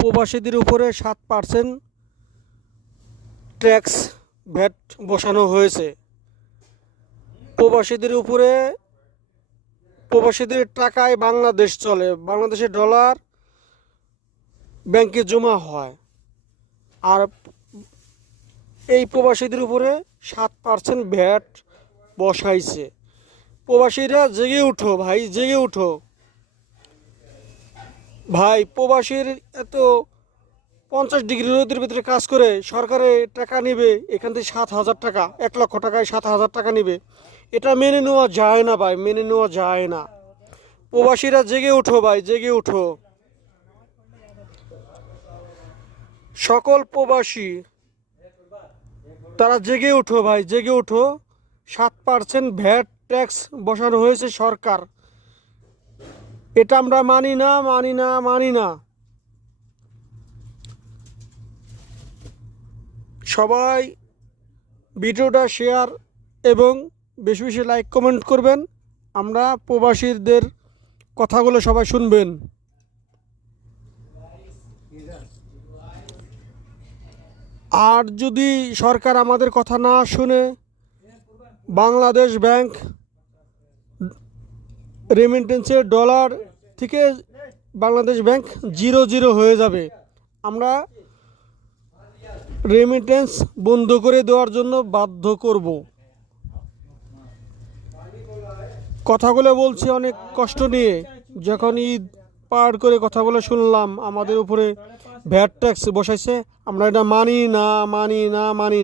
প্রবাসীদের উপরে 7% tax VAT বসানো হয়েছে। প্রবাসীদের টাকায় বাংলাদেশ চলে, বাংলাদেশের ডলার ব্যাংকে জমা হয়, আর এই প্রবাসীদের উপরে 7% ভ্যাট বসাইছে। প্রবাসীরা জেগে উঠো ভাই, জেগে উঠো ভাই। প্রবাসীর এত 50 ডিগ্রি রোদের ভিতরে কাজ করে সরকারে টাকা নেবে, এখান থেকে 7,000 টাকা, 1 লক্ষ টাকায় 7,000 টাকা নেবে। এটা মেনে নেওয়া যায় না ভাই, মেনে নেওয়া যায় না। প্রবাসীরা জেগে উঠো ভাই, জেগে উঠো। সকল প্রবাসী তারা জেগে উঠো ভাই, জেগে উঠো। 7% ভ্যাট ট্যাক্স বসানো হয়েছে সরকার, এটা আমরা মানি না, মানি না, মানি না। সবাই ভিডিওটা শেয়ার এবং বেশি বেশি লাইক কমেন্ট করবেন। আমরা প্রবাসীদের কথাগুলো সবাই শুনবেন। আর যদি সরকার আমাদের কথা না শুনে, বাংলাদেশ ব্যাংক রেমিটেন্সের ডলার থেকে বাংলাদেশ ব্যাংক 0 হয়ে যাবে। আমরা রেমিটেন্স বন্ধ করে দেওয়ার জন্য বাধ্য করব। কথাগুলো বলছি অনেক কষ্ট নিয়ে, যখন ঈদ পার করে কথাগুলো শুনলাম আমাদের উপরে ভ্যাট ট্যাক্স বসাইছে, আমরা এটা মানি না, মানি না, মানি।